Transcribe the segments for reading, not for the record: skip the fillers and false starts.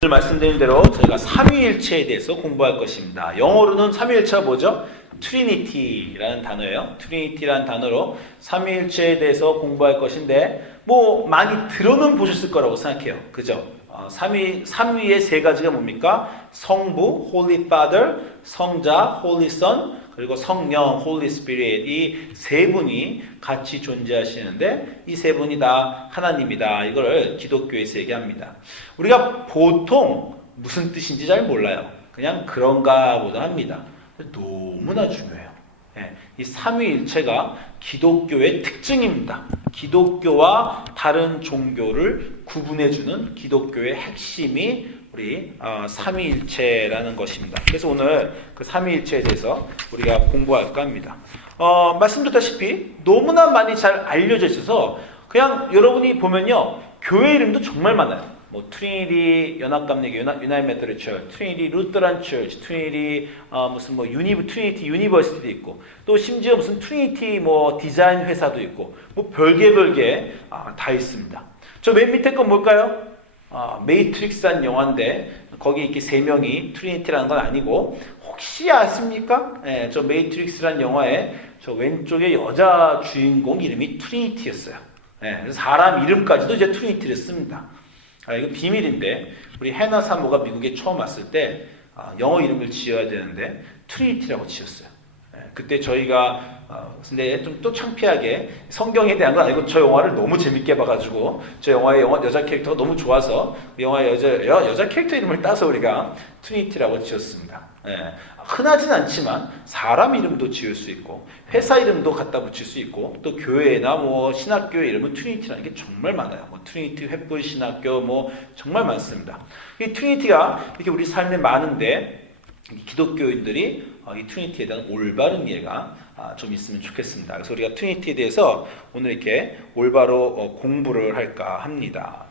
오늘 말씀드린 대로 저희가 삼위일체에 대해서 공부할 것입니다. 영어로는 삼위일체가 뭐죠? 트리니티라는 단어예요. 트리니티라는 단어로 삼위일체에 대해서 공부할 것인데 뭐 많이 들어는 보셨을 거라고 생각해요. 그죠? 삼위의 세 가지가 뭡니까? 성부, Holy Father, 성자, Holy Son, 그리고 성령, Holy Spirit, 이 세 분이 같이 존재하시는데 이 세 분이 다 하나님이다. 이걸 기독교에서 얘기합니다. 우리가 보통 무슨 뜻인지 잘 몰라요. 그냥 그런가 보다 합니다. 너무나 중요해요. 이 삼위일체가 기독교의 특징입니다. 기독교와 다른 종교를 구분해주는 기독교의 핵심이 우리 삼위일체라는 것입니다. 그래서 오늘 그 삼위일체에 대해서 우리가 공부할까 합니다. 말씀드렸다시피 너무나 많이 잘 알려져 있어서 그냥 여러분이 보면요, 교회 이름도 정말 많아요. 뭐 트리니티 연합감리교, 유나이티드 메토디스트 처치, 트리니티 루터란 처치, 트리니티 무슨 뭐 트리니티 유니버시티도 있고, 또 심지어 무슨 트리니티 뭐 디자인 회사도 있고, 뭐 별개 다 있습니다. 저 맨 밑에 건 뭘까요? 메이트릭스란 영화인데 거기 이렇게 세 명이 트리니티라는 건 아니고, 혹시 아십니까? 저 메이트릭스란 영화에 저 왼쪽에 여자 주인공 이름이 트리니티였어요. 그래서 사람 이름까지도 이제 트리니티를 씁니다. 이거 비밀인데, 우리 해나 사모가 미국에 처음 왔을 때 영어 이름을 지어야 되는데 트리니티라고 지었어요. 그때 저희가 근데 좀 또 창피하게 성경에 대한 건 아니고 저 영화를 너무 재밌게 봐가지고 저 영화의 여자 캐릭터가 너무 좋아서 그 영화의 여자 캐릭터 이름을 따서 우리가 트리니티라고 지었습니다. 흔하진 않지만 사람 이름도 지을 수 있고 회사 이름도 갖다 붙일 수 있고 또 교회나 뭐 신학교 이름은 트리니티라는 게 정말 많아요. 뭐 트리니티 횃불 신학교 뭐 정말 많습니다. 이 트리니티가 이렇게 우리 삶에 많은데 기독교인들이 이 트리니티에 대한 올바른 이해가 좀 있으면 좋겠습니다. 그래서 우리가 트리니티에 대해서 오늘 이렇게 올바로 공부를 할까 합니다.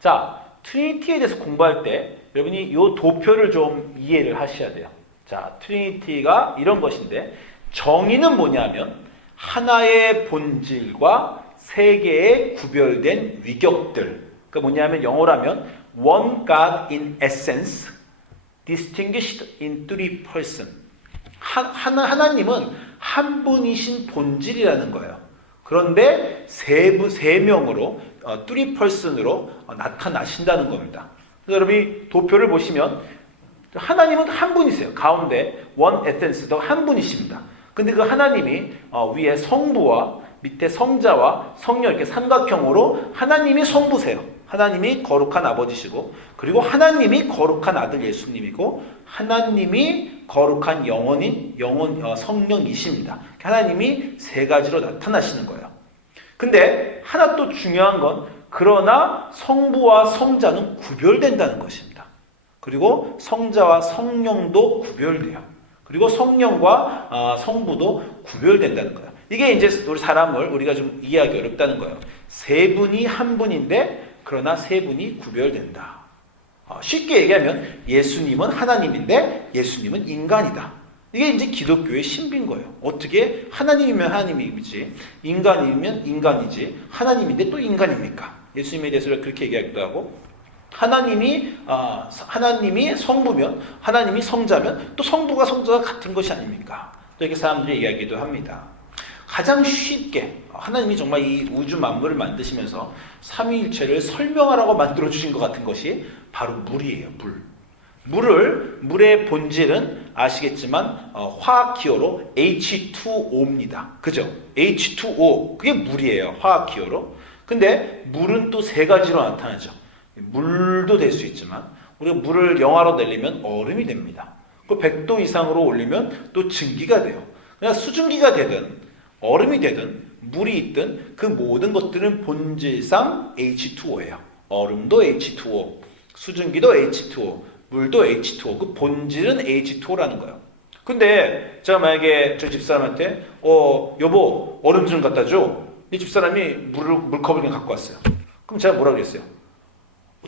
자, 트리니티에 대해서 공부할 때 여러분이 이 도표를 좀 이해를 하셔야 돼요. 자, 트리니티가 이런 것인데 정의는 뭐냐면 하나의 본질과 세 개의 구별된 위격들. 그러니까 뭐냐면 영어라면 one God in essence, distinguished in three persons. 하나님은 한 분이신 본질이라는 거예요. 그런데 세 명으로 three person으로 나타나신다는 겁니다. 그래서 여러분이 도표를 보시면 하나님은 한 분이세요. 가운데 one essence, 한 분이십니다. 근데 그 하나님이 위에 성부와 밑에 성자와 성령 이렇게 삼각형으로 하나님이 성부세요. 하나님이 거룩한 아버지시고, 그리고 하나님이 거룩한 아들 예수님이고, 하나님이 거룩한 성령이십니다. 하나님이 세 가지로 나타나시는 거예요. 근데 하나 또 중요한 건, 그러나 성부와 성자는 구별된다는 것입니다. 그리고 성자와 성령도 구별돼요. 그리고 성령과 성부도 구별된다는 거예요. 이게 이제 우리 사람을 우리가 좀 이해하기 어렵다는 거예요. 세 분이 한 분인데 그러나 세 분이 구별된다. 쉽게 얘기하면 예수님은 하나님인데 예수님은 인간이다. 이게 이제 기독교의 신비인 거예요. 어떻게 하나님이면 하나님이지, 인간이면 인간이지, 하나님인데 또 인간입니까? 예수님에 대해서 그렇게 얘기하기도 하고, 하나님이 성부면, 하나님이 성자면 또 성부가 성자가 같은 것이 아닙니까? 또 이렇게 사람들이 얘기하기도 합니다. 가장 쉽게 하나님이 정말 이 우주 만물을 만드시면서 삼위일체를 설명하라고 만들어주신 것 같은 것이 바로 물이에요. 물의 본질은 아시겠지만 화학기호로 H2O입니다. 그죠? H2O, 그게 물이에요. 화학기호로. 근데 물은 또 세 가지로 나타나죠. 물도 될 수 있지만 우리가 물을 영하로 내리면 얼음이 됩니다. 그 100도 이상으로 올리면 또 증기가 돼요. 그냥 수증기가 되든 얼음이 되든 물이 있든 그 모든 것들은 본질상 H2O예요. 얼음도 H2O, 수증기도 H2O, 물도 H2O. 그 본질은 H2O라는 거예요. 근데 제가 만약에 저 집사람한테 여보 얼음 좀 갖다 줘. 이 집사람이 물컵을 그냥 갖고 왔어요. 그럼 제가 뭐라고 그랬어요?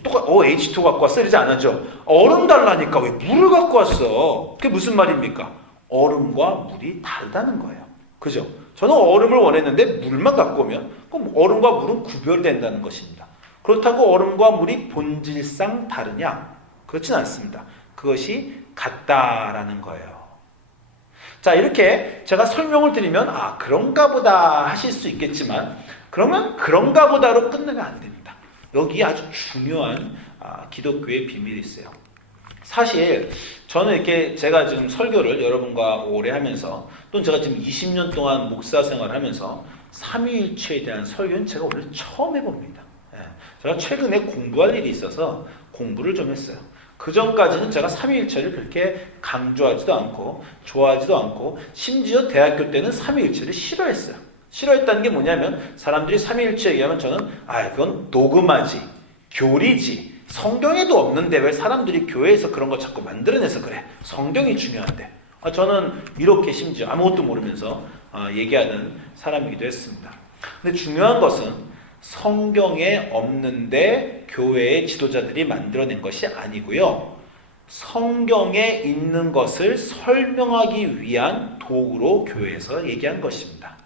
H2O 갖고 왔어? 이러지 않았죠. 얼음 달라니까 왜 물을 갖고 왔어? 그게 무슨 말입니까? 얼음과 물이 다르다는 거예요. 그죠? 저는 얼음을 원했는데 물만 갖고 오면 그럼 얼음과 물은 구별된다는 것입니다. 그렇다고 얼음과 물이 본질상 다르냐? 그렇진 않습니다. 그것이 같다라는 거예요. 자, 이렇게 제가 설명을 드리면 그런가 보다 하실 수 있겠지만 그러면 그런가 보다로 끝내면 안 됩니다. 여기에 아주 중요한 기독교의 비밀이 있어요. 사실 저는 이렇게 제가 지금 설교를 여러분과 오래 하면서 또는 제가 지금 20년 동안 목사 생활을 하면서 삼위일체에 대한 설교는 제가 오늘 처음 해봅니다. 제가 최근에 공부할 일이 있어서 공부를 좀 했어요. 그 전까지는 제가 삼위일체를 그렇게 강조하지도 않고 좋아하지도 않고 심지어 대학교 때는 삼위일체를 싫어했어요. 싫어했다는 게 뭐냐면 사람들이 삼위일체 얘기하면 저는 그건 도그마지, 교리지, 성경에도 없는데 왜 사람들이 교회에서 그런 거 자꾸 만들어내서 그래. 성경이 중요한데. 저는 이렇게 심지어 아무것도 모르면서 얘기하는 사람이기도 했습니다. 근데 중요한 것은 성경에 없는데 교회의 지도자들이 만들어낸 것이 아니고요. 성경에 있는 것을 설명하기 위한 도구로 교회에서 얘기한 것입니다.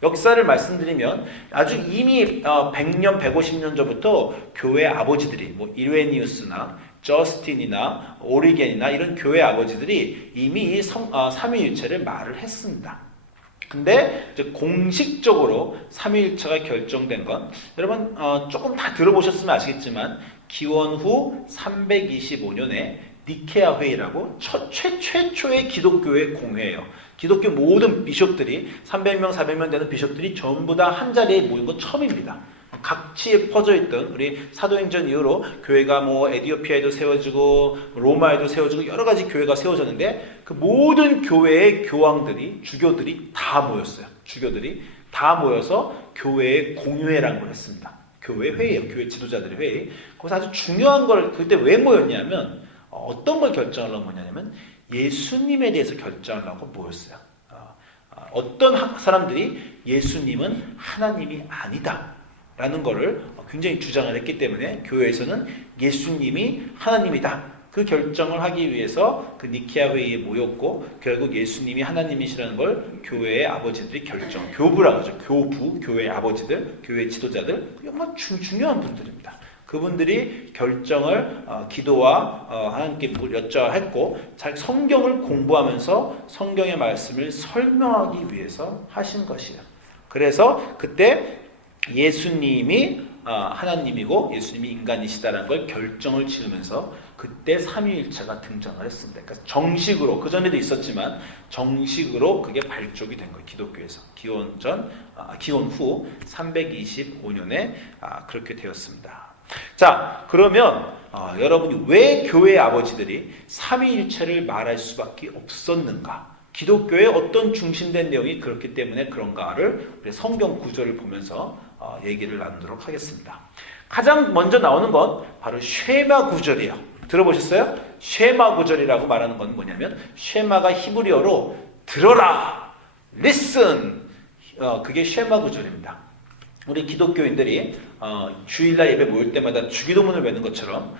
역사를 말씀드리면 아주 이미 100년, 150년 전부터 교회 아버지들이 이레니우스나 저스틴이나 오리겐이나 이런 교회 아버지들이 이미 이 삼위일체를 말을 했습니다. 근데 이제 공식적으로 삼위일체가 결정된 건 여러분 조금 다 들어보셨으면 아시겠지만 기원 후 325년에 니케아 회의라고 최초의 기독교의 공회예요. 기독교 모든 비숍들이 300명, 400명 되는 비숍들이 전부 다 한 자리에 모인 건 처음입니다. 각지에 퍼져있던 우리 사도행전 이후로 교회가 에디오피아에도 세워지고 로마에도 세워지고 여러 가지 교회가 세워졌는데 그 모든 교회의 교황들이 주교들이 다 모였어요. 주교들이 다 모여서 교회의 공회라는 걸 했습니다. 교회 회의예요. 교회 지도자들의 회의. 거기서 아주 중요한 걸 그때 왜 모였냐면 어떤 걸 결정하려고 모였냐면 예수님에 대해서 결정하려고 모였어요. 어떤 사람들이 예수님은 하나님이 아니다 라는 것을 굉장히 주장을 했기 때문에 교회에서는 예수님이 하나님이다 그 결정을 하기 위해서 그 니케아 회의에 모였고 결국 예수님이 하나님이시라는 걸 교회의 아버지들이 교부라고 하죠. 교부, 교회의 아버지들, 교회 지도자들 정말 중요한 분들입니다. 그분들이 결정을 기도와 하나님께 여쭤했고 성경을 공부하면서 성경의 말씀을 설명하기 위해서 하신 것이에요. 그래서 그때 예수님이 하나님이고 예수님이 인간이시다라는 걸 결정을 지으면서 그때 삼위일체가 등장을 했습니다. 그러니까 정식으로 그전에도 있었지만 정식으로 그게 발족이 된 거예요. 기독교에서 기원 후 325년에 그렇게 되었습니다. 자, 그러면 여러분이 왜 교회 아버지들이 삼위일체를 말할 수밖에 없었는가? 기독교의 어떤 중심된 내용이 그렇기 때문에 그런가를 우리 성경 구절을 보면서 얘기를 나누도록 하겠습니다. 가장 먼저 나오는 건 바로 쉐마 구절이에요. 들어보셨어요? 쉐마 구절이라고 말하는 건 뭐냐면 쉐마가 히브리어로 들어라, listen. 그게 쉐마 구절입니다. 우리 기독교인들이 주일날 예배 모일 때마다 주기도문을 외는 것처럼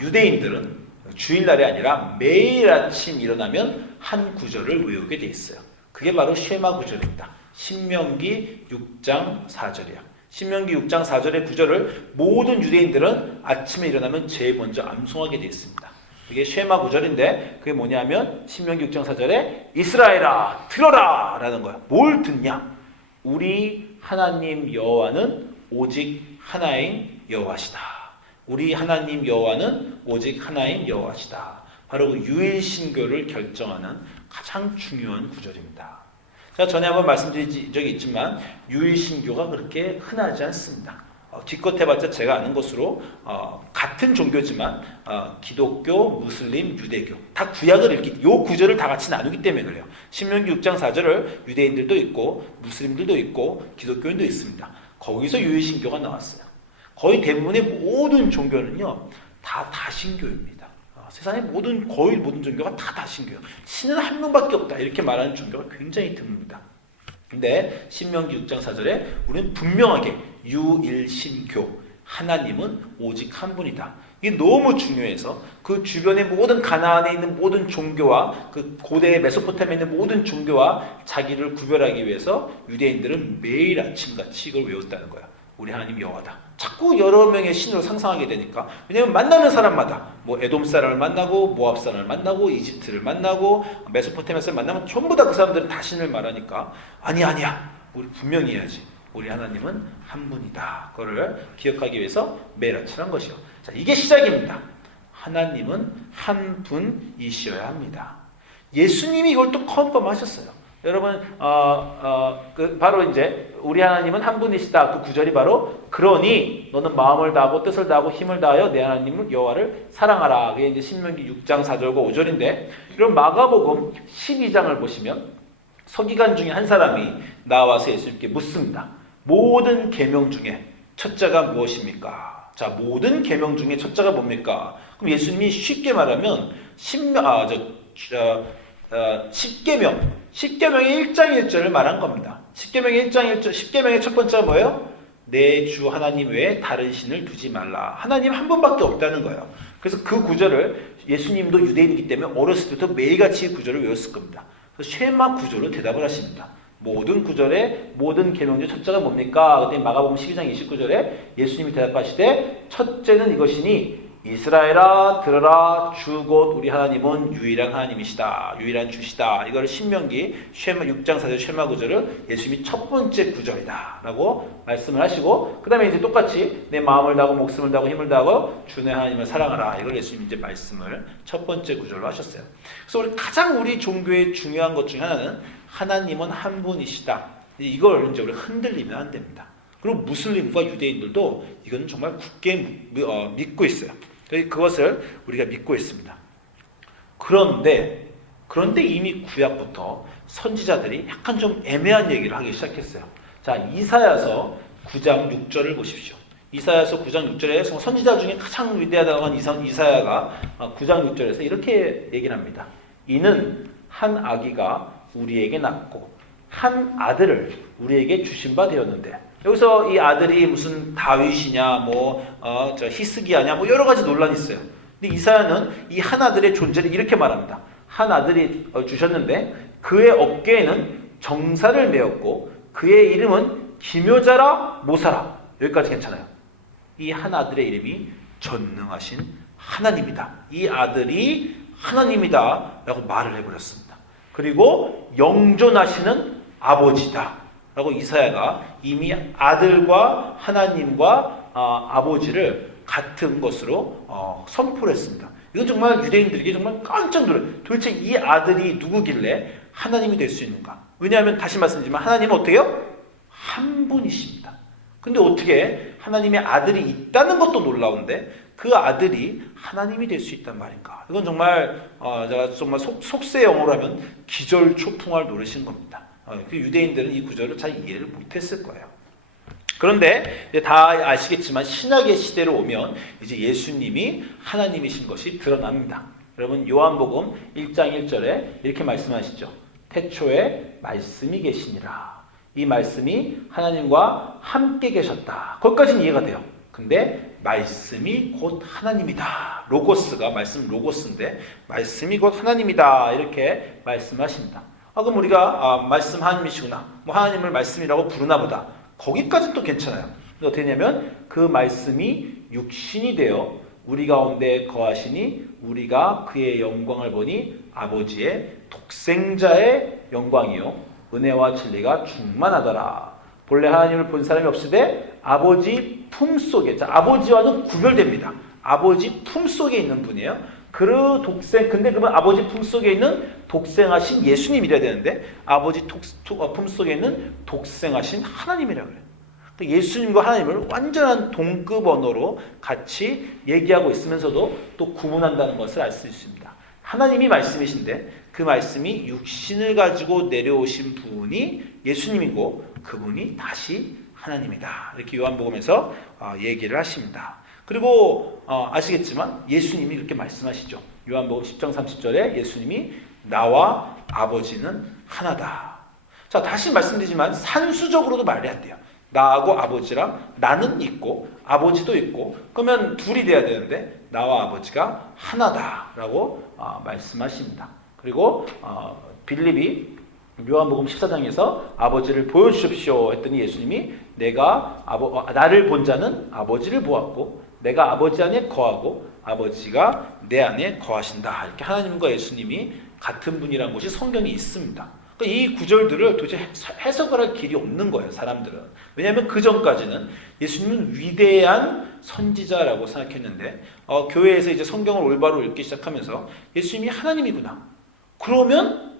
유대인들은 주일날이 아니라 매일 아침 일어나면 한 구절을 외우게 돼 있어요. 그게 바로 쉐마 구절입니다. 신명기 6장 4절이야. 신명기 6장 4절의 구절을 모든 유대인들은 아침에 일어나면 제일 먼저 암송하게 돼 있습니다. 그게 쉐마 구절인데 그게 뭐냐면 신명기 6장 4절에 이스라엘아 들어라 라는 거야. 뭘 듣냐? 우리 하나님 여호와는 오직 하나인 여호와시다. 우리 하나님 여호와는 오직 하나인 여호와시다. 바로 그 유일신교를 결정하는 가장 중요한 구절입니다. 제가 전에 한번 말씀드린 적이 있지만 유일신교가 그렇게 흔하지 않습니다. 기껏 해봤자 제가 아는 것으로 같은 종교지만 기독교, 무슬림, 유대교 다 구약을 읽기 이 구절을 다 같이 나누기 때문에 그래요. 신명기 6장 4절을 유대인들도 있고 무슬림들도 있고 기독교인도 있습니다. 거기서 유일신교가 나왔어요. 거의 대부분의 모든 종교는요 다 다신교입니다. 세상의 거의 모든 종교가 다 다신교예요. 신은 한 명밖에 없다 이렇게 말하는 종교가 굉장히 드뭅니다. 근데 신명기 6장 4절에 우리는 분명하게 유일신교 하나님은 오직 한 분이다. 이게 너무 중요해서 그 주변의 모든 가나안에 있는 모든 종교와 그 고대 메소포타미아에 있는 모든 종교와 자기를 구별하기 위해서 유대인들은 매일 아침같이 이걸 외웠다는 거야. 우리 하나님 여호와다. 자꾸 여러 명의 신으로 상상하게 되니까. 왜냐하면 만나는 사람마다 뭐 에돔 사람을 만나고 모압 사람을 만나고 이집트를 만나고 메소포타미아를 만나면 전부 다 그 사람들은 다 신을 말하니까 아니야. 우리 분명히 해야지. 우리 하나님은 한 분이다. 그거를 기억하기 위해서 매일 아침한 것이요. 자, 이게 시작입니다. 하나님은 한 분이셔야 합니다. 예수님이 이걸 또 컨펌하셨어요. 여러분, 바로 이제 우리 하나님은 한 분이시다. 그 구절이 바로 그러니 너는 마음을 다하고 뜻을 다하고 힘을 다하여 내 하나님을 여호와를 사랑하라. 그게 이제 신명기 6장 4절과 5절인데, 이런 마가복음 12장을 보시면 서기관 중에 한 사람이 나와서 예수님께 묻습니다. 모든 계명 중에 첫째가 무엇입니까? 자, 모든 계명 중에 첫째가 뭡니까? 그럼 예수님이 쉽게 말하면 10계명의 1장 1절을 말한 겁니다. 10계명의 1장 1절, 10계명의 첫 번째가 뭐예요? 내 주 하나님 외에 다른 신을 두지 말라. 하나님 한 분밖에 없다는 거예요. 그래서 그 구절을 예수님도 유대인이기 때문에 어렸을 때부터 매일같이 이 구절을 외웠을 겁니다. 그래서 쉐마 구절로 대답을 하십니다. 모든 구절에 모든 계명 중 첫째가 뭡니까? 그때 마가복음 12장 29절에 예수님이 대답하시되 첫째는 이것이니 이스라엘아 들으라 주 곧 우리 하나님은 유일한 하나님이시다. 유일한 주시다. 이걸 신명기 쉐마 6장 4절 쉐마 구절을 예수님이 첫 번째 구절이다 라고 말씀을 하시고, 그 다음에 이제 똑같이 내 마음을 다하고 목숨을 다하고 힘을 다하고 주 내 하나님을 사랑하라. 이걸 예수님이 이제 말씀을 첫 번째 구절로 하셨어요. 그래서 가장 우리 종교의 중요한 것 중에 하나는 하나님은 한 분이시다. 이걸 이제 우리 흔들리면 안 됩니다. 그리고 무슬림과 유대인들도 이건 정말 굳게 믿고 있어요. 그것을 우리가 믿고 있습니다. 그런데 이미 구약부터 선지자들이 약간 좀 애매한 얘기를 하기 시작했어요. 자, 이사야서 9장 6절을 보십시오. 이사야서 9장 6절에 선지자 중에 가장 위대하다고 한 이사야가 9장 6절에서 이렇게 얘기를 합니다. 이는 한 아기가 우리에게 낳고 한 아들을 우리에게 주신 바 되었는데, 여기서 이 아들이 무슨 다윗이냐, 히스기야냐, 여러 가지 논란이 있어요. 근데 이사야는 이 한 아들의 존재를 이렇게 말합니다. 한 아들이 주셨는데 그의 어깨에는 정사를 메었고 그의 이름은 기묘자라 모사라. 여기까지 괜찮아요. 이 한 아들의 이름이 전능하신 하나님이다. 이 아들이 하나님이다 라고 말을 해버렸습니다. 그리고 영존하시는 아버지다 라고 이사야가 이미 아들과 하나님과 아버지를 같은 것으로 선포를 했습니다. 이건 정말 유대인들에게 정말 깜짝 놀라요. 도대체 이 아들이 누구길래 하나님이 될 수 있는가? 왜냐하면 다시 말씀드리지만 하나님은 어때요? 한 분이십니다. 근데 어떻게 하나님의 아들이 있다는 것도 놀라운데 그 아들이 하나님이 될 수 있단 말인가? 이건 정말 제가 정말 속세 영어로 하면 기절초풍할 노릇인 겁니다. 그 유대인들은 이 구절을 잘 이해를 못했을 거예요. 그런데 이제 다 아시겠지만 신약의 시대로 오면 이제 예수님이 하나님이신 것이 드러납니다. 여러분 요한복음 1장 1절에 이렇게 말씀하시죠. 태초에 말씀이 계시니라. 이 말씀이 하나님과 함께 계셨다. 거기까지는 이해가 돼요. 근데 말씀이 곧 하나님이다. 로고스가 말씀 로고스인데 말씀이 곧 하나님이다. 이렇게 말씀하십니다. 그럼 우리가 말씀 하나님이시구나. 하나님을 말씀이라고 부르나 보다. 거기까지는 또 괜찮아요. 근데 어떻게 되냐면 그 말씀이 육신이 되어 우리 가운데 거하시니 우리가 그의 영광을 보니 아버지의 독생자의 영광이요 은혜와 진리가 충만하더라. 본래 하나님을 본 사람이 없으되 아버지 품속에, 자, 아버지와는 구별됩니다. 아버지 품속에 있는 분이에요. 근데 그러면 아버지 품속에 있는 독생하신 예수님이래야 되는데 아버지 품속에 있는 독생하신 하나님이라고 그래요. 예수님과 하나님을 완전한 동급 언어로 같이 얘기하고 있으면서도 또 구분한다는 것을 알 수 있습니다. 하나님이 말씀이신데 그 말씀이 육신을 가지고 내려오신 분이 예수님이고 그분이 다시 하나님이다. 이렇게 요한복음에서 얘기를 하십니다. 그리고 아시겠지만 예수님이 이렇게 말씀하시죠. 요한복음 10장 30절에 예수님이 나와 아버지는 하나다. 자, 다시 말씀드리지만 산수적으로도 말해야 돼요. 나하고 아버지랑 나는 있고 아버지도 있고 그러면 둘이 돼야 되는데 나와 아버지가 하나다라고 말씀하십니다. 그리고 빌립이 요한복음 14장에서 아버지를 보여주십시오 했더니 예수님이 내가 나를 본 자는 아버지를 보았고 내가 아버지 안에 거하고 아버지가 내 안에 거하신다. 이렇게 하나님과 예수님이 같은 분이라는 것이 성경에 있습니다. 그러니까 이 구절들을 도대체 해석을 할 길이 없는 거예요, 사람들은. 왜냐하면 그 전까지는 예수님은 위대한 선지자라고 생각했는데 교회에서 이제 성경을 올바로 읽기 시작하면서 예수님이 하나님이구나. 그러면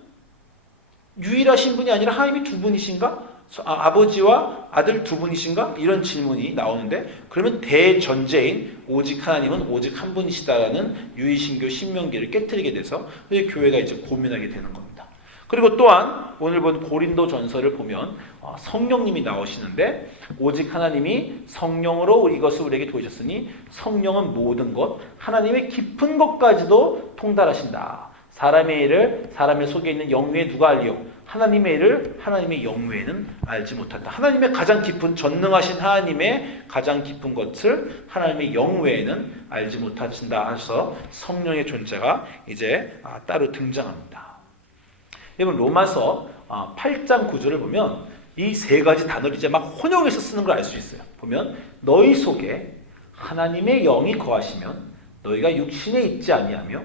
유일하신 분이 아니라 하나님이 두 분이신가? 아버지와 아들 두 분이신가? 이런 질문이 나오는데 그러면 대전제인 오직 하나님은 오직 한 분이시다라는 유의신교 신명기를 깨뜨리게 돼서 교회가 이제 고민하게 되는 겁니다. 그리고 또한 오늘 본 고린도 전서를 보면 성령님이 나오시는데 오직 하나님이 성령으로 이것을 우리에게 도우셨으니 성령은 모든 것 하나님의 깊은 것까지도 통달하신다. 사람의 일을 사람의 속에 있는 영외에 누가 알리요? 하나님의 일을 하나님의 영외에는 알지 못한다. 하나님의 가장 깊은 전능하신 하나님의 가장 깊은 것을 하나님의 영외에는 알지 못하신다 하셔서 성령의 존재가 이제 따로 등장합니다. 여러분 로마서 8장 9절을 보면 이 세 가지 단어를 이제 막 혼용해서 쓰는 걸 알 수 있어요. 보면 너희 속에 하나님의 영이 거하시면 너희가 육신에 있지 아니하며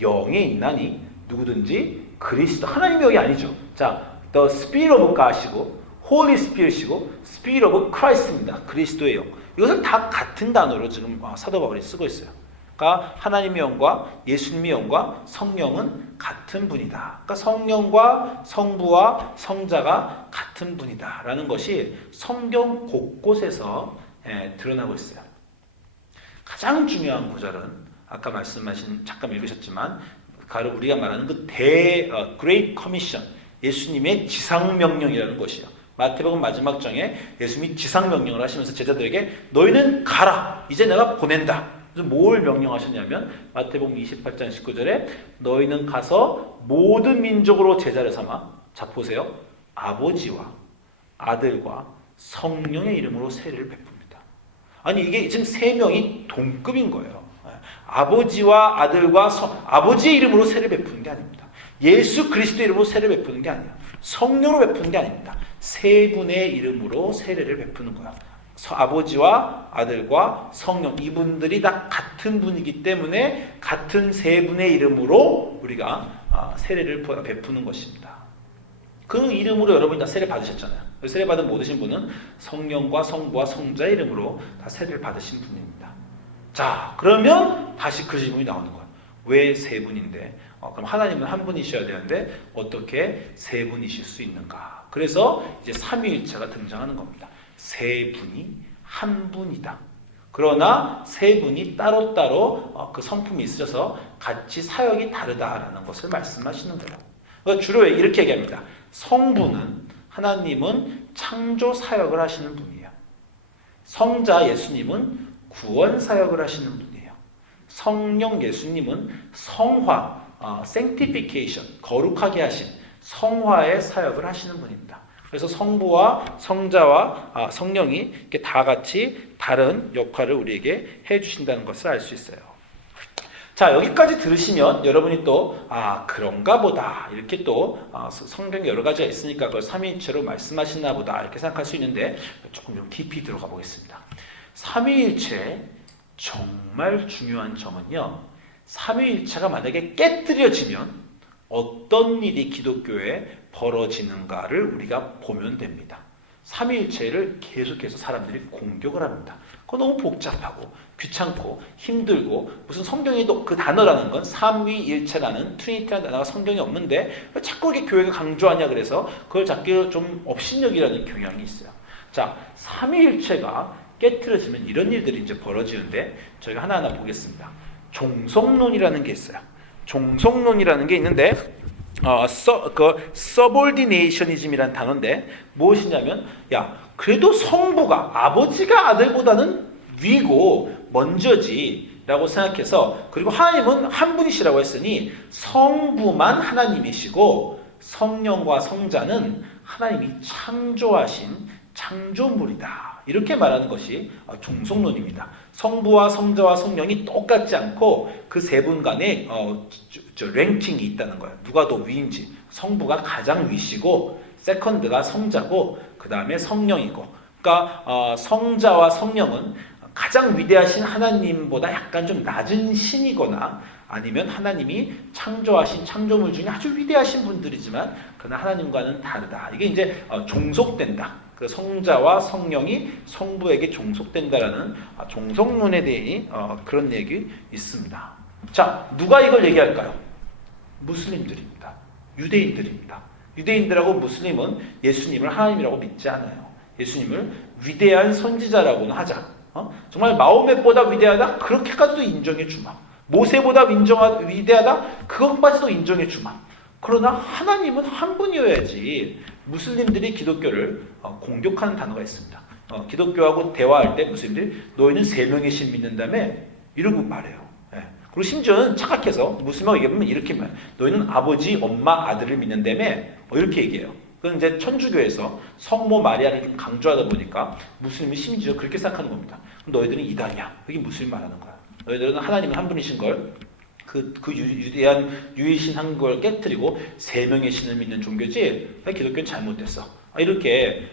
영에 있나니 누구든지 그리스도 하나님의 영이 아니죠. 자, the Spirit of God이고 Holy Spirit이고 Spirit of Christ입니다. 그리스도의 영. 이것을 다 같은 단어로 지금 사도 바울이 쓰고 있어요. 그러니까 하나님의 영과 예수님의 영과 성령은 같은 분이다. 그러니까 성령과 성부와 성자가 같은 분이다라는 것이 성경 곳곳에서 드러나고 있어요. 가장 중요한 구절은 아까 말씀하신 잠깐 읽으셨지만 바로 우리가 말하는 그 Great Commission 예수님의 지상명령이라는 것이요. 마태복음 마지막 장에 예수님이 지상명령을 하시면서 제자들에게 너희는 가라. 이제 내가 보낸다. 그래서 뭘 명령하셨냐면 마태복음 28장 19절에 너희는 가서 모든 민족으로 제자를 삼아 자 보세요. 아버지와 아들과 성령의 이름으로 세례를 베풉니다. 아니 이게 지금 세 명이 동급인 거예요. 아버지와 아들과 아버지의 이름으로 세례를 베푸는 게 아닙니다. 예수 그리스도의 이름으로 세례를 베푸는 게 아니에요. 성령으로 베푸는 게 아닙니다. 세 분의 이름으로 세례를 베푸는 거야. 아버지와 아들과 성령 이분들이 다 같은 분이기 때문에 같은 세 분의 이름으로 우리가 세례를 베푸는 것입니다. 그 이름으로 여러분이 다 세례 받으셨잖아요. 세례 받은 모든 분은 성령과 성부와 성자의 이름으로 다 세례를 받으신 분입니다. 자, 그러면 다시 그 질문이 나오는 거예요. 왜 세 분인데? 그럼 하나님은 한 분이셔야 되는데 어떻게 세 분이실 수 있는가? 그래서 이제 삼위일체가 등장하는 겁니다. 세 분이 한 분이다. 그러나 세 분이 따로따로 그 성품이 있으셔서 같이 사역이 다르다라는 것을 말씀하시는 거예요. 주로 이렇게 얘기합니다. 성부는 하나님은 창조 사역을 하시는 분이에요. 성자 예수님은 구원 사역을 하시는 분이에요. 성령 예수님은 성화, sanctification, 거룩하게 하신 성화의 사역을 하시는 분입니다. 그래서 성부와 성자와 성령이 이렇게 다 같이 다른 역할을 우리에게 해주신다는 것을 알 수 있어요. 자, 여기까지 들으시면 여러분이 또 그런가 보다 이렇게 또 성경에 여러 가지가 있으니까 그걸 삼위일체로 말씀하시나 보다 이렇게 생각할 수 있는데 조금 좀 깊이 들어가 보겠습니다. 삼위일체의 정말 중요한 점은요. 삼위일체가 만약에 깨뜨려지면 어떤 일이 기독교에 벌어지는가를 우리가 보면 됩니다. 삼위일체를 계속해서 사람들이 공격을 합니다. 그거 너무 복잡하고 귀찮고 힘들고 무슨 성경에도 그 단어라는 건 삼위일체라는 트리니티라는 단어가 성경에 없는데 자꾸 이렇게 교회가 강조하냐 그래서 그걸 자꾸 좀 업신여기라는 경향이 있어요. 자, 삼위일체가 깨트려지면 이런 일들이 이제 벌어지는데 저희가 하나하나 보겠습니다. 종속론이라는 게 있어요. 종속론이라는 게 있는데 subordinationism이라는 단어인데 무엇이냐면 그래도 성부가 아버지가 아들보다는 위고 먼저지 라고 생각해서 그리고 하나님은 한 분이시라고 했으니 성부만 하나님이시고 성령과 성자는 하나님이 창조하신 창조물이다. 이렇게 말하는 것이 종속론입니다. 성부와 성자와 성령이 똑같지 않고 그 세 분 간에 랭킹이 있다는 거예요. 누가 더 위인지. 성부가 가장 위시고 세컨드가 성자고 그 다음에 성령이고 그러니까 성자와 성령은 가장 위대하신 하나님보다 약간 좀 낮은 신이거나 아니면 하나님이 창조하신 창조물 중에 아주 위대하신 분들이지만 그러나 하나님과는 다르다. 이게 이제 종속된다. 그 성자와 성령이 성부에게 종속된다라는 종속론에 대해 그런 얘기 있습니다. 자, 누가 이걸 얘기할까요? 무슬림들입니다. 유대인들입니다. 유대인들하고 무슬림은 예수님을 하나님이라고 믿지 않아요. 예수님을 위대한 선지자라고는 하자. 정말 마호멧보다 위대하다? 그렇게까지도 인정해 주마. 모세보다 위대하다? 그것까지도 인정해 주마. 그러나 하나님은 한 분이어야지. 무슬림들이 기독교를 공격하는 단어가 있습니다. 기독교하고 대화할 때 무슬림들이 너희는 세 명의 신 믿는다며? 이러고 말해요. 그리고 심지어는 착각해서 무슬림하고 얘기하면 이렇게 말해요. 너희는 아버지, 엄마, 아들을 믿는다며? 이렇게 얘기해요. 그건 이제 천주교에서 성모 마리아를 좀 강조하다 보니까 무슬림이 심지어 그렇게 생각하는 겁니다. 너희들은 이단이야. 그게 무슬림 말하는 거야. 너희들은 하나님은 한 분이신 걸 그 유대한 유일신 한 걸 깨뜨리고 세 명의 신을 믿는 종교지. 기독교는 잘못됐어. 이렇게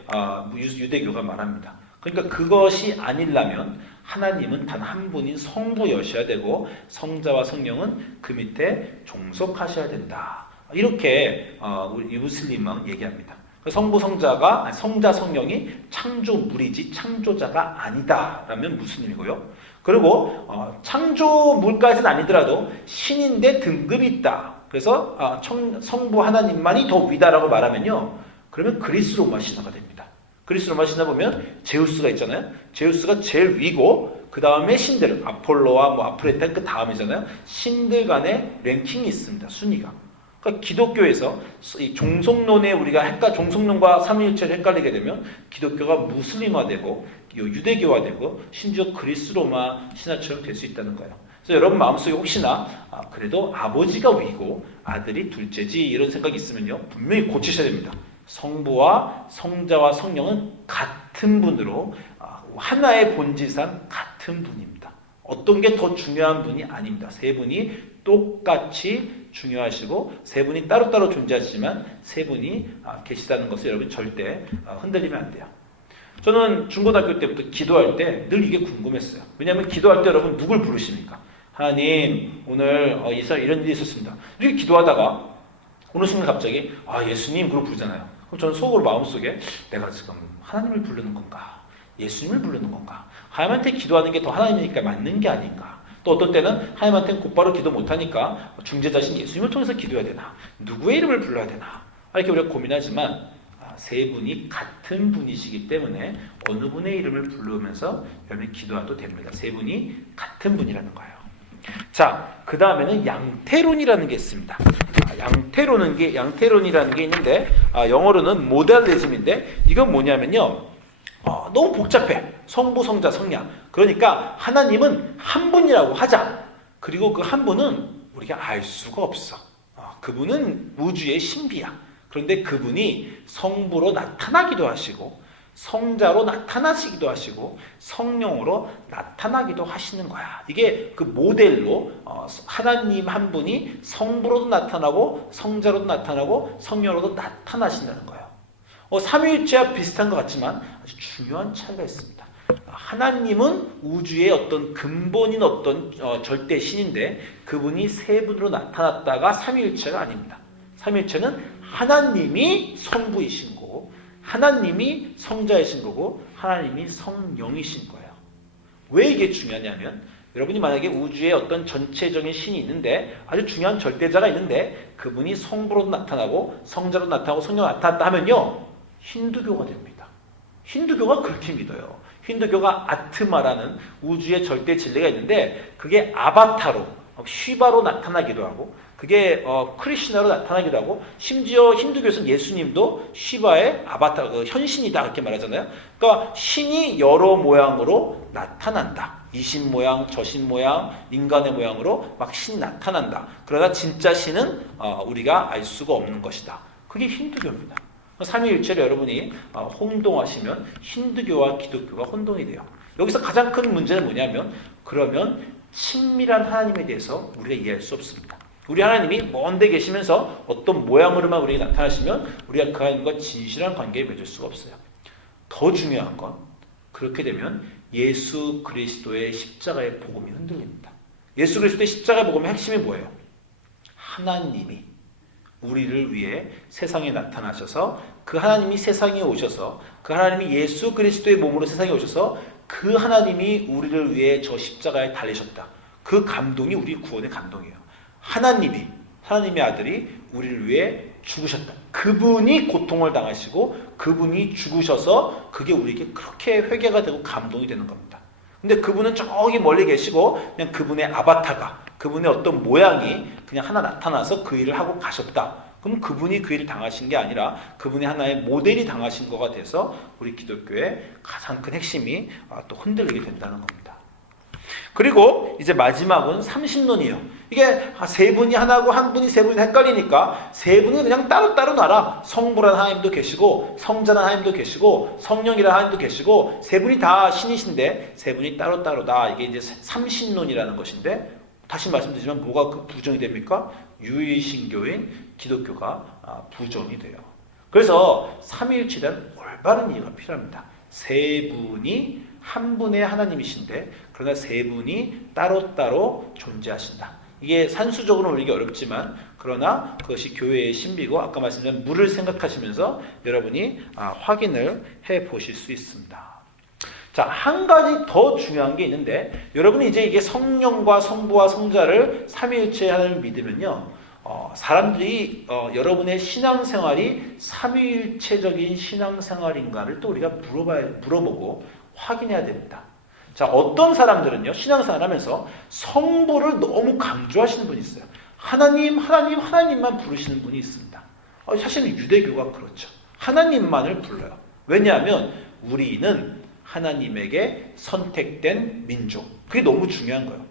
유대교가 말합니다. 그러니까 그것이 아니려면 하나님은 단 한 분인 성부여셔야 되고 성자와 성령은 그 밑에 종속하셔야 된다. 이렇게 우리 무슬림은 얘기합니다. 성부 성자가 성자 성령이 창조물이지 창조자가 아니다라면 무슬림이고요. 그리고 창조물까지는 아니더라도 신인데 등급이 있다. 그래서 성부 하나님만이 더 위다라고 말하면요. 그러면 그리스 로마 신화가 됩니다. 그리스 로마 신화 보면 제우스가 있잖아요. 제우스가 제일 위고 그 다음에 신들 아폴로와 아프레타 그 다음이잖아요. 신들 간의 랭킹이 있습니다. 순위가. 그러니까 기독교에서 이 종속론에 우리가 종속론과 삼위일체를 헷갈리게 되면 기독교가 무슬림화되고 유대교화되고 심지어 그리스 로마 신화처럼 될 수 있다는 거예요. 그래서 여러분 마음속에 혹시나 그래도 아버지가 위고 아들이 둘째지 이런 생각이 있으면요. 분명히 고치셔야 됩니다. 성부와 성자와 성령은 같은 분으로 하나의 본질상 같은 분입니다. 어떤 게 더 중요한 분이 아닙니다. 세 분이 똑같이 중요하시고 세 분이 따로따로 존재하시지만 세 분이 계시다는 것을 여러분 절대 흔들리면 안 돼요. 저는 중고등학교 때부터 기도할 때 늘 이게 궁금했어요. 왜냐하면 기도할 때 여러분 누굴 부르십니까? 하나님 오늘 이런 일이 있었습니다. 이렇게 기도하다가 어느 순간 갑자기 예수님 그러고 부르잖아요. 그럼 저는 속으로 마음속에 내가 지금 하나님을 부르는 건가? 예수님을 부르는 건가? 하나님한테 기도하는 게 더 하나님이니까 맞는 게 아닌가? 또 어떤 때는 하나님한테는 곧바로 기도 못하니까 중재자신 예수님을 통해서 기도해야 되나? 누구의 이름을 불러야 되나? 이렇게 우리가 고민하지만 세 분이 같은 분이시기 때문에 어느 분의 이름을 부르면서 여러분이 기도해도 됩니다. 세 분이 같은 분이라는 거예요. 자, 그 다음에는 양태론이라는 게 있습니다. 양태론이라는 게 있는데 영어로는 모델리즘인데 이건 뭐냐면요. 너무 복잡해. 성부, 성자, 성령. 그러니까 하나님은 한 분이라고 하자. 그리고 그 한 분은 우리가 알 수가 없어. 그분은 우주의 신비야. 그런데 그분이 성부로 나타나기도 하시고 성자로 나타나시기도 하시고 성령으로 나타나기도 하시는 거야. 이게 그 모델로 하나님 한 분이 성부로도 나타나고 성자로도 나타나고 성령으로도 나타나신다는 거예요. 삼위일체와 비슷한 것 같지만 아주 중요한 차이가 있습니다. 하나님은 우주의 어떤 근본인 어떤 절대 신인데 그분이 세 분으로 나타났다가 삼위일체가 아닙니다. 삼위일체는 하나님이 성부이신 거고 하나님이 성자이신 거고 하나님이 성령이신 거예요. 왜 이게 중요하냐면 여러분이 만약에 우주에 어떤 전체적인 신이 있는데 아주 중요한 절대자가 있는데 그분이 성부로도 나타나고 성자로도 나타나고 성령으로 나타났다 하면요. 힌두교가 됩니다. 힌두교가 그렇게 믿어요. 힌두교가 아트마라는 우주의 절대 진리가 있는데 그게 아바타로 쉬바로 나타나기도 하고 그게 크리시나로 나타나기도 하고 심지어 힌두교에서는 예수님도 시바의 아바타 현신이다 이렇게 말하잖아요. 그러니까 신이 여러 모양으로 나타난다. 이신 모양, 저신 모양, 인간의 모양으로 막 신이 나타난다. 그러나 진짜 신은 우리가 알 수가 없는 것이다. 그게 힌두교입니다. 삼위일체를 여러분이 혼동하시면 힌두교와 기독교가 혼동이 돼요. 여기서 가장 큰 문제는 뭐냐면 그러면 친밀한 하나님에 대해서 우리가 이해할 수 없습니다. 우리 하나님이 먼데 계시면서 어떤 모양으로만 우리에게 나타나시면 우리가 그 하나님과 진실한 관계를 맺을 수가 없어요. 더 더 중요한 건 그렇게 되면 예수 그리스도의 십자가의 복음이 흔들립니다. 예수 그리스도의 십자가의 복음의 핵심이 뭐예요? 하나님이 우리를 위해 세상에 나타나셔서 그 하나님이 세상에 오셔서 그 하나님이 예수 그리스도의 몸으로 세상에 오셔서 그 하나님이 우리를 위해 저 십자가에 달리셨다. 그 감동이 우리 구원의 감동이에요. 하나님의 아들이 우리를 위해 죽으셨다. 그분이 고통을 당하시고 그분이 죽으셔서 그게 우리에게 그렇게 회개가 되고 감동이 되는 겁니다. 근데 그분은 저기 멀리 계시고 그냥 그분의 아바타가 그분의 어떤 모양이 그냥 하나 나타나서 그 일을 하고 가셨다. 그럼 그분이 그 일을 당하신 게 아니라 그분이 하나의 모델이 당하신 거가 돼서 우리 기독교의 가장 큰 핵심이 또 흔들리게 된다는 겁니다. 그리고 이제 마지막은 삼신론이에요. 이게 세 분이 하나고 한 분이 세 분이 헷갈리니까 세 분은 그냥 따로따로 놔라. 성부라는 하나님도 계시고 성자라는 하나님도 계시고 성령이라는 하나님도 계시고 세 분이 다 신이신데 세 분이 따로따로다. 이게 이제 삼신론이라는 것인데 다시 말씀드리지만 뭐가 그 부정이 됩니까? 유일신교인 기독교가 부정이 돼요. 그래서 삼위일체에 대한 올바른 이해가 필요합니다. 세 분이 한 분의 하나님이신데 그러나 세 분이 따로따로 존재하신다. 이게 산수적으로는 우리에게 어렵지만 그러나 그것이 교회의 신비고 아까 말씀드린 물을 생각하시면서 여러분이 확인을 해 보실 수 있습니다. 자, 한 가지 더 중요한 게 있는데 여러분이 이제 이게 성령과 성부와 성자를 삼위일체의 하나님을 믿으면요. 사람들이 여러분의 신앙생활이 삼위일체적인 신앙생활인가를 또 우리가 물어보고 확인해야 됩니다. 자, 어떤 사람들은요, 신앙생활 하면서 성부를 너무 강조하시는 분이 있어요. 하나님만 부르시는 분이 있습니다. 사실은 유대교가 그렇죠. 하나님만을 불러요. 왜냐하면 우리는 하나님에게 선택된 민족. 그게 너무 중요한 거예요.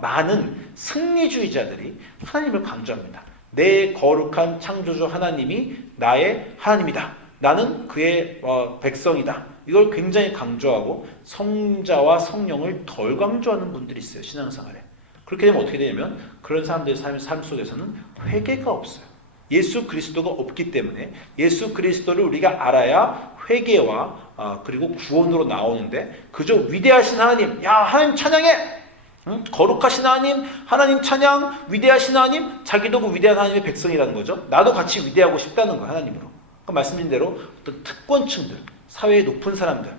많은 승리주의자들이 하나님을 강조합니다. 내 거룩한 창조주 하나님이 나의 하나님이다. 나는 그의 백성이다. 이걸 굉장히 강조하고 성자와 성령을 덜 강조하는 분들이 있어요. 신앙생활에. 그렇게 되면 어떻게 되냐면 그런 사람들의 삶 속에서는 회개가 없어요. 예수 그리스도가 없기 때문에 예수 그리스도를 우리가 알아야 회개와 그리고 구원으로 나오는데 그저 위대하신 하나님, 야 하나님 찬양해! 거룩하신 하나님 찬양, 위대하신 하나님, 자기도 그 위대한 하나님의 백성이라는 거죠. 나도 같이 위대하고 싶다는 거예요. 하나님으로. 그러니까 말씀드린 대로 어떤 특권층들, 사회의 높은 사람들,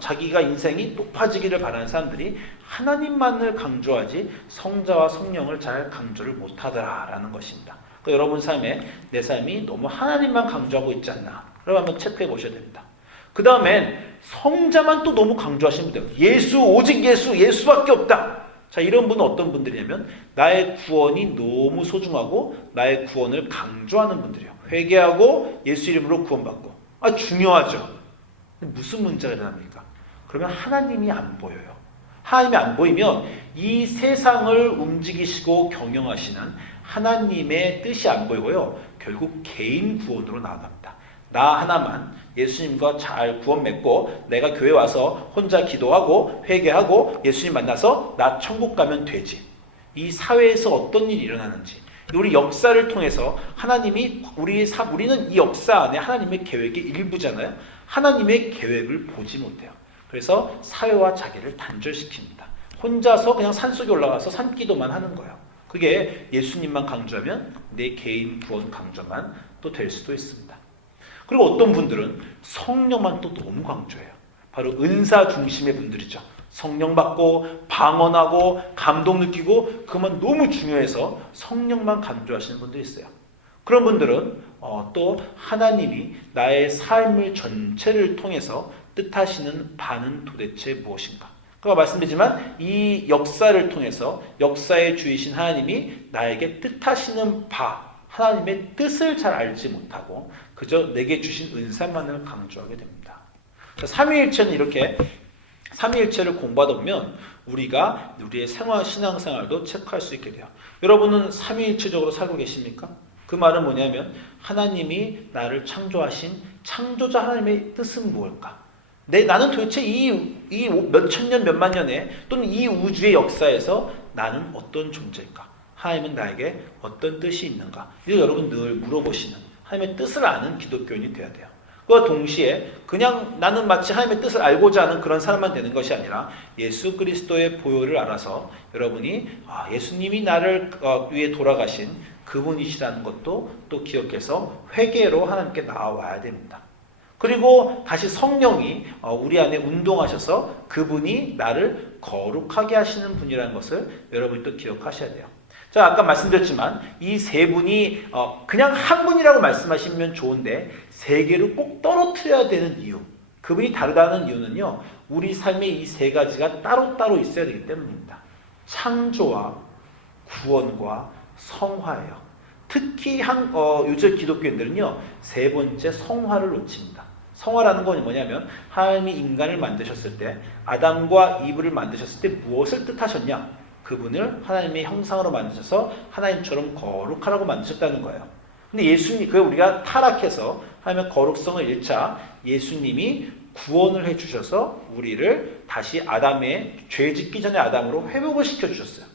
자기가 인생이 높아지기를 바라는 사람들이 하나님만을 강조하지 성자와 성령을 잘 강조를 못하더라라는 것입니다. 그러니까 여러분 삶에 내 삶이 너무 하나님만 강조하고 있지 않나. 그럼 한번 체크해 보셔야 됩니다. 그 다음엔 성자만 또 너무 강조하시는 분들, 오직 예수밖에 없다. 자, 이런 분은 어떤 분들이냐면 나의 구원이 너무 소중하고 나의 구원을 강조하는 분들이에요. 회개하고 예수 이름으로 구원받고. 중요하죠. 무슨 문제가 일어납니까? 그러면 하나님이 안 보여요. 하나님이 안 보이면 이 세상을 움직이시고 경영하시는 하나님의 뜻이 안 보이고요. 결국 개인 구원으로 나아갑니다. 나 하나만 예수님과 잘 구원 맺고 내가 교회 와서 혼자 기도하고 회개하고 예수님 만나서 나 천국 가면 되지. 이 사회에서 어떤 일이 일어나는지 우리 역사를 통해서 하나님이 우리는 이 역사 안에 하나님의 계획의 일부잖아요. 하나님의 계획을 보지 못해요. 그래서 사회와 자기를 단절시킵니다. 혼자서 그냥 산속에 올라가서 산기도만 하는 거예요. 그게 예수님만 강조하면 내 개인 구원 강조만 또 될 수도 있습니다. 그리고 어떤 분들은 성령만 또 너무 강조해요. 바로 은사 중심의 분들이죠. 성령 받고 방언하고 감동 느끼고 그것만 너무 중요해서 성령만 강조하시는 분들이 있어요. 그런 분들은 또 하나님이 나의 삶을 전체를 통해서 뜻하시는 바는 도대체 무엇인가? 그러니까 말씀드리지만 이 역사를 통해서 역사의 주이신 하나님이 나에게 뜻하시는 바, 하나님의 뜻을 잘 알지 못하고 그저 내게 주신 은사만을 강조하게 됩니다. 삼위일체는 이렇게 삼위일체를 공부하다 보면 우리가 우리의 신앙생활도 체크할 수 있게 돼요. 여러분은 삼위일체적으로 살고 계십니까? 그 말은 뭐냐면 하나님이 나를 창조하신 창조자 하나님의 뜻은 무엇일까? 나는 도대체 이 몇천 년, 몇만 년에 또는 이 우주의 역사에서 나는 어떤 존재일까? 하나님은 나에게 어떤 뜻이 있는가? 이거 여러분 늘 물어보시는 하나님의 뜻을 아는 기독교인이 되어야 돼요. 그와 동시에 그냥 나는 마치 하나님의 뜻을 알고자 하는 그런 사람만 되는 것이 아니라 예수 그리스도의 보혈을 알아서 여러분이 예수님이 나를 위해 돌아가신 그분이시라는 것도 또 기억해서 회개로 하나님께 나와야 됩니다. 그리고 다시 성령이 우리 안에 운동하셔서 그분이 나를 거룩하게 하시는 분이라는 것을 여러분이 또 기억하셔야 돼요. 자, 아까 말씀드렸지만 이 세 분이 그냥 한 분이라고 말씀하시면 좋은데 세 개로 꼭 떨어뜨려야 되는 이유, 그분이 다르다는 이유는요, 우리 삶의 이 세 가지가 따로따로 있어야 되기 때문입니다. 창조와 구원과 성화예요. 특히 요즘 기독교인들은요, 세 번째 성화를 놓칩니다. 성화라는 건 뭐냐면 하나님이 인간을 만드셨을 때, 아담과 이브를 만드셨을 때 무엇을 뜻하셨냐? 그분을 하나님의 형상으로 만드셔서 하나님처럼 거룩하라고 만드셨다는 거예요. 근데 예수님, 우리가 타락해서 하나님의 거룩성을 잃자 예수님이 구원을 해주셔서 우리를 다시 아담의 죄 짓기 전에 아담으로 회복을 시켜주셨어요.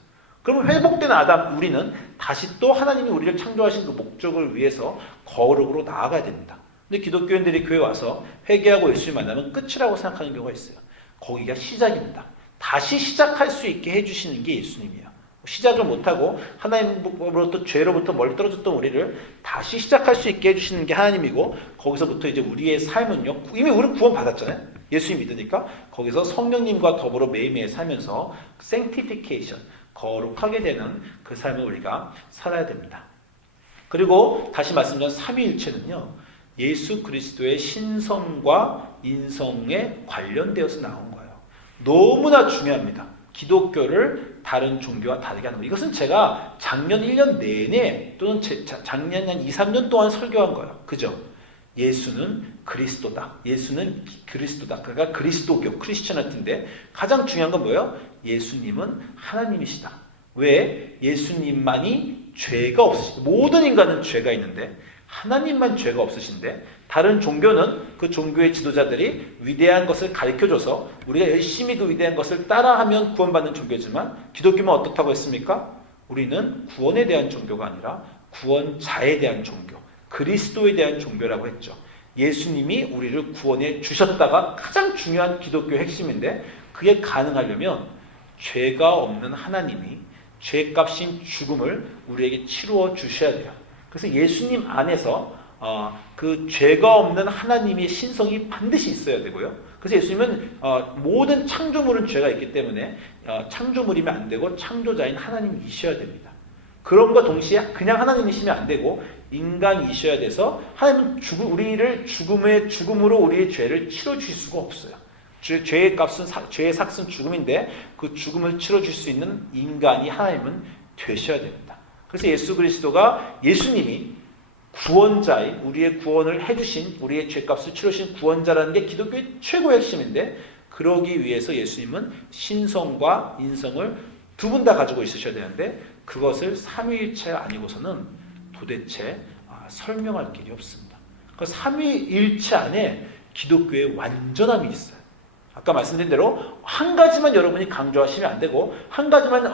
그러면 회복된 아담, 우리는 다시 또 하나님이 우리를 창조하신 그 목적을 위해서 거룩으로 나아가야 됩니다. 근데 기독교인들이 교회 와서 회개하고 예수님 만나면 끝이라고 생각하는 경우가 있어요. 거기가 시작입니다. 다시 시작할 수 있게 해주시는 게 예수님이에요. 시작을 못하고 하나님으로부터 죄로부터 멀리 떨어졌던 우리를 다시 시작할 수 있게 해주시는 게 하나님이고, 거기서부터 이제 우리의 삶은요, 이미 우리는 구원 받았잖아요. 예수님 믿으니까 거기서 성령님과 더불어 매일매일 살면서 sanctification, 거룩하게 되는 그 삶을 우리가 살아야 됩니다. 그리고 다시 말씀드린 삼위일체는요, 예수 그리스도의 신성과 인성에 관련되어서 나온 거예요. 너무나 중요합니다. 기독교를 다른 종교와 다르게 하는 거. 이것은 제가 작년 1년 내내 또는 작년 한 2, 3년 동안 설교한 거예요. 그죠? 예수는 그리스도다. 예수는 그리스도다. 그러니까 그리스도교, 크리스천한테인데 가장 중요한 건 뭐예요? 예수님은 하나님이시다. 왜? 예수님만이 죄가 없으시다. 모든 인간은 죄가 있는데 하나님만 죄가 없으신데, 다른 종교는 그 종교의 지도자들이 위대한 것을 가르쳐줘서 우리가 열심히 그 위대한 것을 따라하면 구원받는 종교지만, 기독교는 어떻다고 했습니까? 우리는 구원에 대한 종교가 아니라 구원자에 대한 종교, 그리스도에 대한 종교라고 했죠. 예수님이 우리를 구원해 주셨다가 가장 중요한 기독교의 핵심인데, 그게 가능하려면 죄가 없는 하나님이 죄값인 죽음을 우리에게 치루어 주셔야 돼요. 그래서 예수님 안에서 그 죄가 없는 하나님의 신성이 반드시 있어야 되고요. 그래서 예수님은 모든 창조물은 죄가 있기 때문에 창조물이면 안 되고 창조자인 하나님이셔야 됩니다. 그럼과 동시에 그냥 하나님이시면 안 되고 인간이셔야 돼서, 하나님은 우리를 죽음으로 우리의 죄를 치러주실 수가 없어요. 죄의 값은, 죄의 삭은 죽음인데 그 죽음을 치러줄 수 있는 인간이 하나님은 되셔야 됩니다. 그래서 예수 그리스도가, 예수님이 구원자인, 우리의 구원을 해주신, 우리의 죄값을 치르신 구원자라는 게 기독교의 최고의 핵심인데, 그러기 위해서 예수님은 신성과 인성을 두 분 다 가지고 있으셔야 되는데, 그것을 삼위일체 아니고서는 도대체 설명할 길이 없습니다. 그 삼위일체 안에 기독교의 완전함이 있어요. 아까 말씀드린 대로 한 가지만 여러분이 강조하시면 안 되고, 한 가지만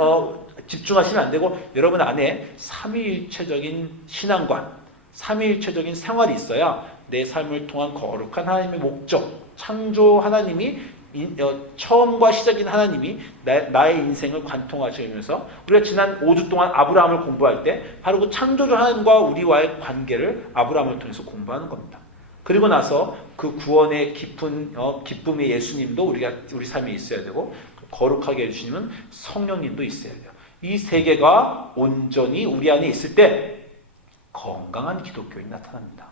집중하시면 안 되고, 여러분 안에 삼위일체적인 신앙관, 삼위일체적인 생활이 있어야 내 삶을 통한 거룩한 하나님의 목적, 창조 하나님이, 처음과 시작인 하나님이 나의 인생을 관통하시면서, 우리가 지난 5주 동안 아브라함을 공부할 때 바로 그 창조주 하나님과 우리와의 관계를 아브라함을 통해서 공부하는 겁니다. 그리고 나서 그 구원의 깊은 기쁨의 예수님도 우리 삶에 있어야 되고, 거룩하게 해주시는 성령님도 있어야 돼요. 이 세 개가 온전히 우리 안에 있을 때 건강한 기독교인이 나타납니다.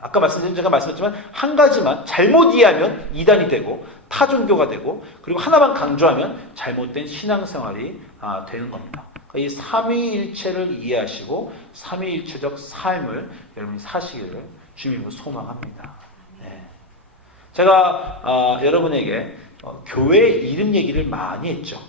아까 제가 말씀했지만, 한 가지만 잘못 이해하면 이단이 되고 타종교가 되고, 그리고 하나만 강조하면 잘못된 신앙생활이 되는 겁니다. 이 삼위일체를 이해하시고 삼위일체적 삶을 여러분이 사시기를 주님으로 소망합니다. 제가 여러분에게 교회 이름 얘기를 많이 했죠.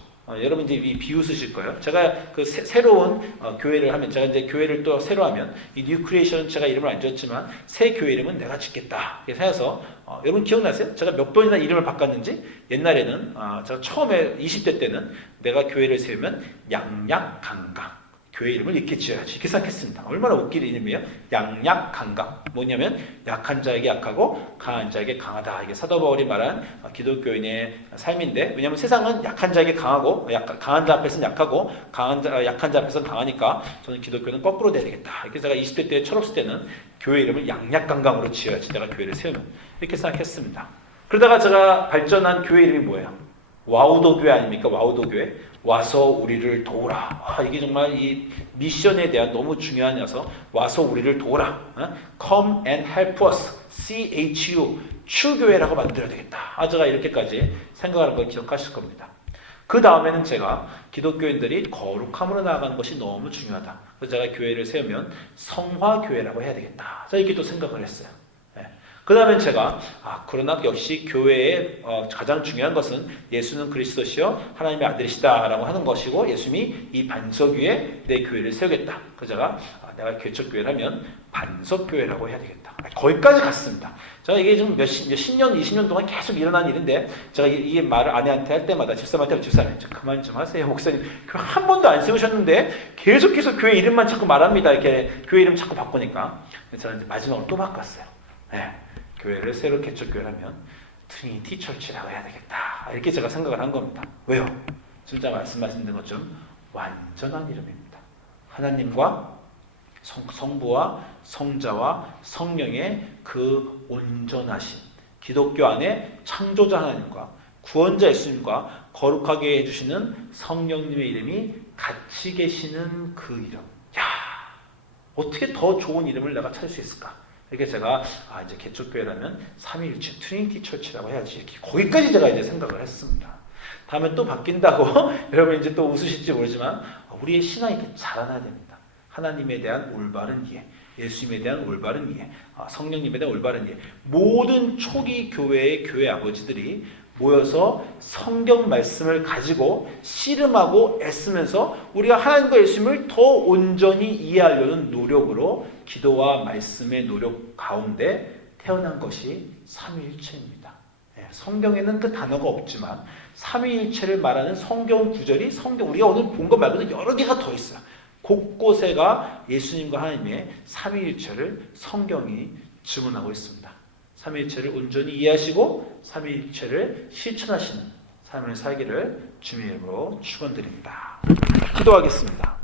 여러분 이제 비웃으실 거예요. 제가 그 새로운 교회를 하면, 제가 이제 교회를 또 새로 하면, 이 뉴 크리에이션 제가 이름을 안 지었지만 새 교회 이름은 내가 짓겠다 이렇게 해서, 여러분 기억나세요? 제가 몇 번이나 이름을 바꿨는지. 옛날에는 제가 처음에 20대 때는 내가 교회를 세우면 양약강강, 교회 이름을 이렇게 지어야지. 이렇게 생각했습니다. 얼마나 웃긴 이름이에요? 양약강강. 뭐냐면 약한 자에게 약하고 강한 자에게 강하다. 이게 사도 바울이 말한 기독교인의 삶인데, 왜냐하면 세상은 약한 자에게 강하고 강한 자 앞에서는 약하고 약한 자 앞에서는 강하니까 저는 기독교는 거꾸로 돼야 되겠다. 이렇게 제가 20대 때 철없을 때는 교회 이름을 양약강강으로 지어야지 내가 교회를 세우면, 이렇게 생각했습니다. 그러다가 제가 발전한 교회 이름이 뭐예요? 와우도 교회 아닙니까? 와우도 교회. 와서 우리를 도우라. 이게 정말 이 미션에 대한 너무 중요하냐서 와서 우리를 도우라. Come and help us. CHU. 추교회라고 만들어야 되겠다. 제가 이렇게까지 생각하는 걸 기억하실 겁니다. 그 다음에는 제가 기독교인들이 거룩함으로 나아가는 것이 너무 중요하다. 그래서 제가 교회를 세우면 성화교회라고 해야 되겠다. 자, 이렇게 또 생각을 했어요. 그 다음에 제가 그러나 역시 교회의 가장 중요한 것은 예수는 그리스도시요 하나님의 아들이시다라고 하는 것이고, 예수님이 이 반석 위에 내 교회를 세우겠다. 그래서 제가 내가 개척교회를 하면 반석교회라고 해야 되겠다. 거기까지 갔습니다. 제가 이게 좀 몇십 년, 20년 동안 계속 일어난 일인데, 제가 이 말을 아내한테 할 때마다, 집사람한테, 집사님 그만 좀 하세요. 목사님 교회 한 번도 안 세우셨는데 계속해서 교회 이름만 자꾸 말합니다. 이렇게 교회 이름 자꾸 바꾸니까 저는 이제 마지막으로 또 바꿨어요. 교회를 새로 개척교회를 하면 트리니티 철치라고 해야 되겠다. 이렇게 제가 생각을 한 겁니다. 왜요? 진짜 말씀하신 것처럼 완전한 이름입니다. 하나님과 성부와 성자와 성령의 그 온전하신, 기독교 안에 창조자 하나님과 구원자 예수님과 거룩하게 해주시는 성령님의 이름이 같이 계시는 그 이름. 어떻게 더 좋은 이름을 내가 찾을 수 있을까? 이렇게 제가 이제 개척교회라면 삼위일체 트리니티 철치라고 해야지, 이렇게 거기까지 제가 이제 생각을 했습니다. 다음에 또 바뀐다고 여러분 이제 또 웃으실지 모르지만 우리의 신앙이 이렇게 자라나야 됩니다. 하나님에 대한 올바른 이해, 예수님에 대한 올바른 이해, 성령님에 대한 올바른 이해. 모든 초기 교회의 교회 아버지들이 모여서 성경 말씀을 가지고 씨름하고 애쓰면서 우리가 하나님과 예수님을 더 온전히 이해하려는 노력으로 기도와 말씀의 노력 가운데 태어난 것이 삼위일체입니다. 성경에는 그 단어가 없지만 삼위일체를 말하는 성경 구절이 우리가 오늘 본 것 말고도 여러 개가 더 있어요. 곳곳에가 예수님과 하나님의 삼위일체를 성경이 증언하고 있습니다. 삼위일체를 온전히 이해하시고 삼위일체를 실천하시는 삶을 살기를 주님의 이름으로 축원드립니다. 기도하겠습니다.